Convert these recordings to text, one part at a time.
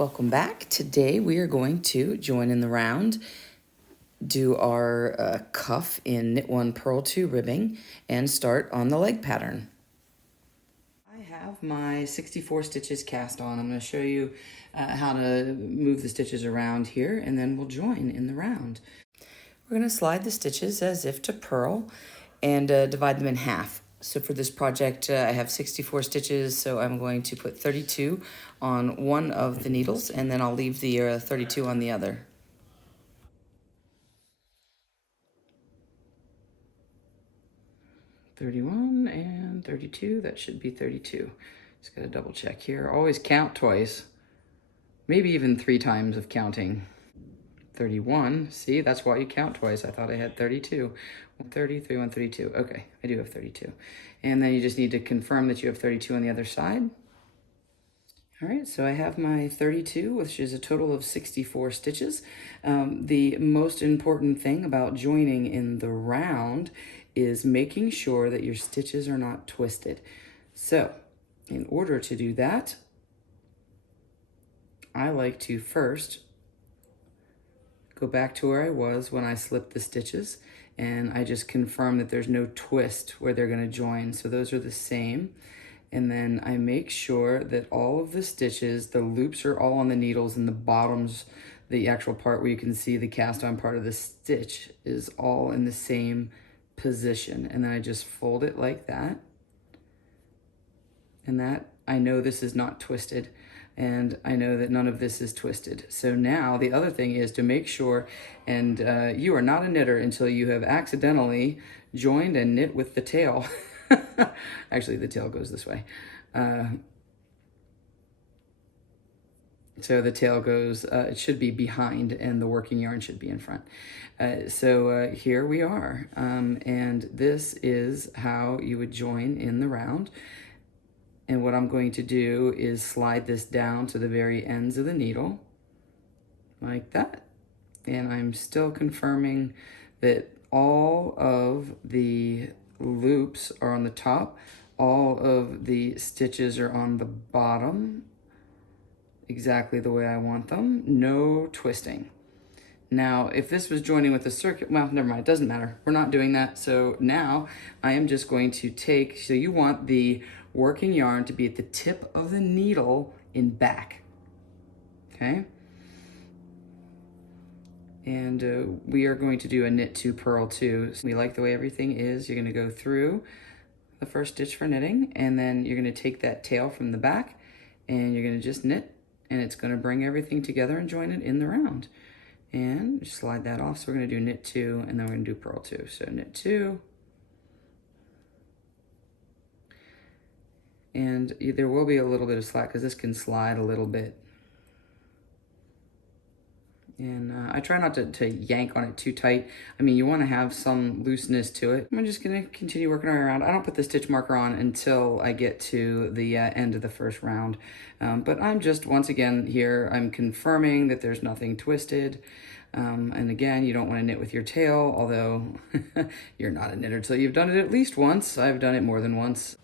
Welcome back. Today we are going to join in the round, do our cuff in knit 1 purl 2 ribbing, and start on the leg pattern. I have my 64 stitches cast on. I'm going to show you how to move the stitches around here, and then we'll join in the round. We're going to slide the stitches as if to purl and divide them in half. So for this project, I have 64 stitches, so I'm going to put 32 on one of the needles, and then I'll leave the 32 on the other. "31 and 32, that should be 32. Just gotta double check here. Always count twice, maybe even 3 times of counting. 31, see, that's why you count twice. I thought I had 32. 130, 31, 32. Okay, I do have 32. And then you just need to confirm that you have 32 on the other side. All right, so I have my 32, which is a total of 64 stitches. The most important thing about joining in the round is making sure that your stitches are not twisted. So in order to do that, I like to first go back to where I was when I slipped the stitches, and I just confirm that there's no twist where they're going to join. So those are the same. And then I make sure that all of the stitches, the loops are all on the needles, and the bottoms, the actual part where you can see the cast on part of the stitch, is all in the same position. And then I just fold it like that. And that, I know this is not twisted, and I know that none of this is twisted. So now the other thing is to make sure, and you are not a knitter until you have accidentally joined and knit with the tail. Actually, the tail goes this way. So the tail goes, it should be behind, and the working yarn should be in front. So here we are, and this is how you would join in the round. And what I'm going to do is slide this down to the very ends of the needle, like that. And I'm still confirming that all of the loops are on the top, all of the stitches are on the bottom, exactly the way I want them, no twisting. Now, if this was joining with a circuit, well, never mind, it doesn't matter. We're not doing that. So now I am just going to take, so you want the working yarn to be at the tip of the needle in back, okay? And we are going to do a knit 2 purl 2. So we like the way everything is. You're gonna go through the first stitch for knitting, and then you're gonna take that tail from the back, and you're gonna just knit, and it's gonna bring everything together and join it in the round. And just slide that off. So we're gonna do knit 2, and then we're gonna do purl 2. So knit 2. And there will be a little bit of slack because this can slide a little bit. And I try not to yank on it too tight. I mean, you want to have some looseness to it. I'm just going to continue working around. I don't put the stitch marker on until I get to the end of the first round. But I'm just, once again, here, I'm confirming that there's nothing twisted. And again, you don't want to knit with your tail, although you're not a knitter till you've done it at least once. I've done it more than once.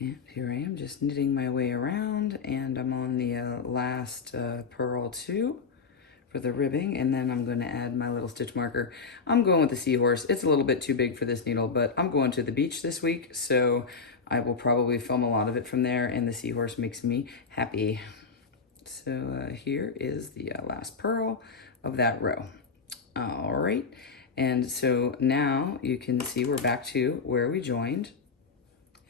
And here I am just knitting my way around, and I'm on the last purl 2 for the ribbing, and then I'm going to add my little stitch marker. I'm going with the seahorse. It's a little bit too big for this needle, but I'm going to the beach this week, so I will probably film a lot of it from there, and the seahorse makes me happy. So here is the last purl of that row. All right, and so now you can see we're back to where we joined.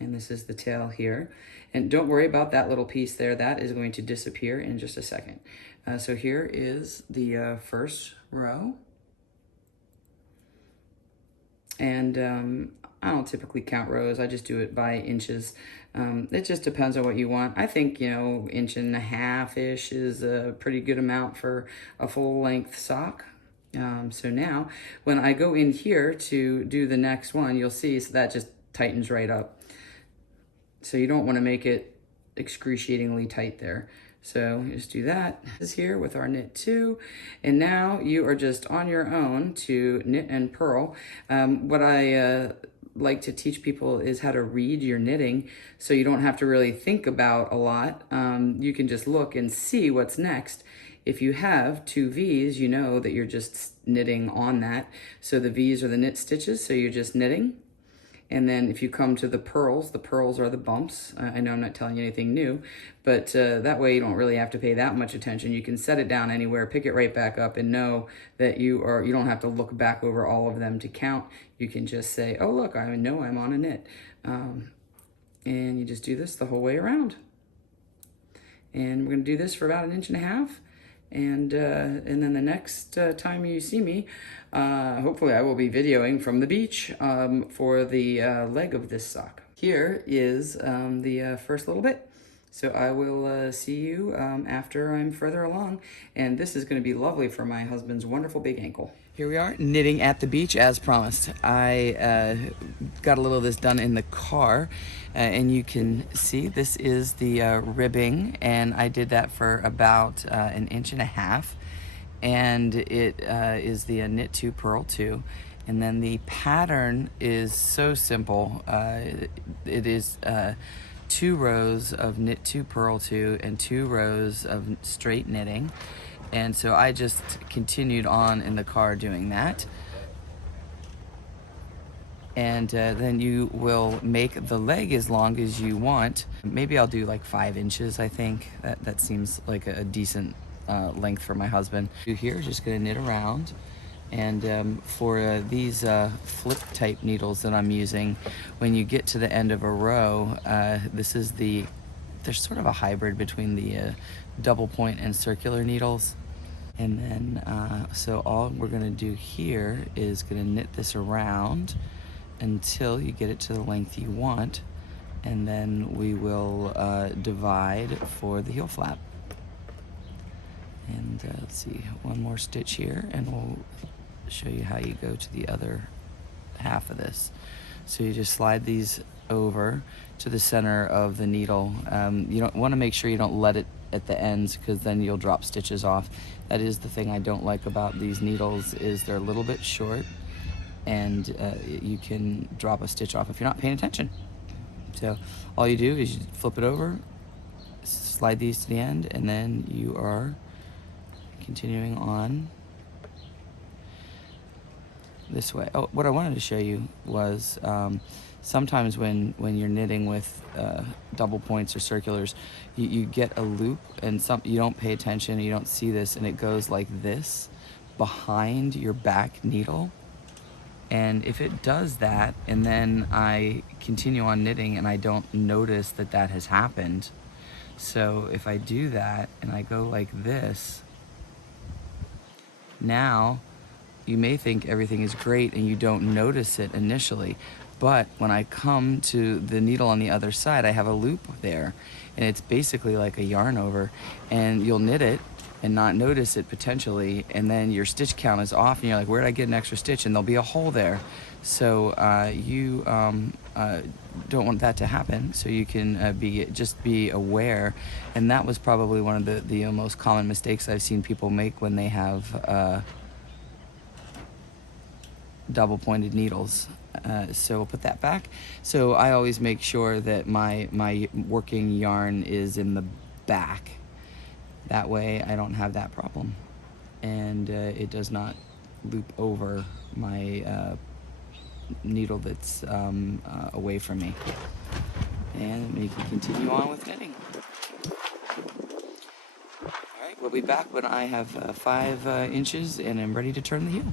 And this is the tail here. And don't worry about that little piece there. That is going to disappear in just a second. So here is the first row. And I don't typically count rows. I just do it by inches. It just depends on what you want. I think, 1.5-ish is a pretty good amount for a full length sock. So now when I go in here to do the next one, you'll see, so that just tightens right up. So you don't want to make it excruciatingly tight there. So just do that. This is here with our knit 2. And now you are just on your own to knit and purl. What I like to teach people is how to read your knitting, so you don't have to really think about a lot. You can just look and see what's next. If you have two V's, you know that you're just knitting on that. So the V's are the knit stitches, so you're just knitting. And then if you come to the pearls are the bumps. I know I'm not telling you anything new, but that way you don't really have to pay that much attention. You can set it down anywhere, pick it right back up, and know that you don't have to look back over all of them to count. You can just say, oh, look, I know I'm on a knit. And you just do this the whole way around. And we're gonna do this for about 1.5 inches. And then the next time you see me, hopefully I will be videoing from the beach for the leg of this sock. Here is the first little bit. So I will see you after I'm further along. And this is going to be lovely for my husband's wonderful big ankle. Here we are, knitting at the beach as promised. I got a little of this done in the car, and you can see this is the ribbing, and I did that for about 1.5 inches, and it is the knit 2, purl 2, and then the pattern is so simple. It is 2 rows of knit 2, purl 2, and 2 rows of straight knitting. And so I just continued on in the car doing that. And then you will make the leg as long as you want. Maybe I'll do like 5 inches, I think. That seems like a decent length for my husband. Here, just gonna knit around. And for these flip type needles that I'm using, when you get to the end of a row, there's sort of a hybrid between the double point and circular needles. And then, so all we're gonna do here is gonna knit this around until you get it to the length you want. And then we will divide for the heel flap. And let's see, one more stitch here, and we'll show you how you go to the other half of this. So you just slide these over to the center of the needle. You don't want to make sure you don't let it at the ends, because then you'll drop stitches off. That is the thing I don't like about these needles, is they're a little bit short, and you can drop a stitch off if you're not paying attention. So all you do is you flip it over, slide these to the end, and then you are continuing on this way. Oh, what I wanted to show you was sometimes when you're knitting with double points or circulars, you get a loop, and you don't pay attention, you don't see this, and it goes like this behind your back needle. And if it does that, and then I continue on knitting and I don't notice that that has happened, so if I do that and I go like this, now you may think everything is great and you don't notice it initially, but when I come to the needle on the other side, I have a loop there, and it's basically like a yarn over, and you'll knit it and not notice it potentially, and then your stitch count is off, and you're like, where did I get an extra stitch? And there'll be a hole there. So you don't want that to happen, so you can just be aware. And that was probably one of the most common mistakes I've seen people make when they have double pointed needles. So we'll put that back. So I always make sure that my working yarn is in the back. That way I don't have that problem, and it does not loop over my needle that's away from me. And we can continue on with knitting. All right, we'll be back when I have 5 inches and I'm ready to turn the heel.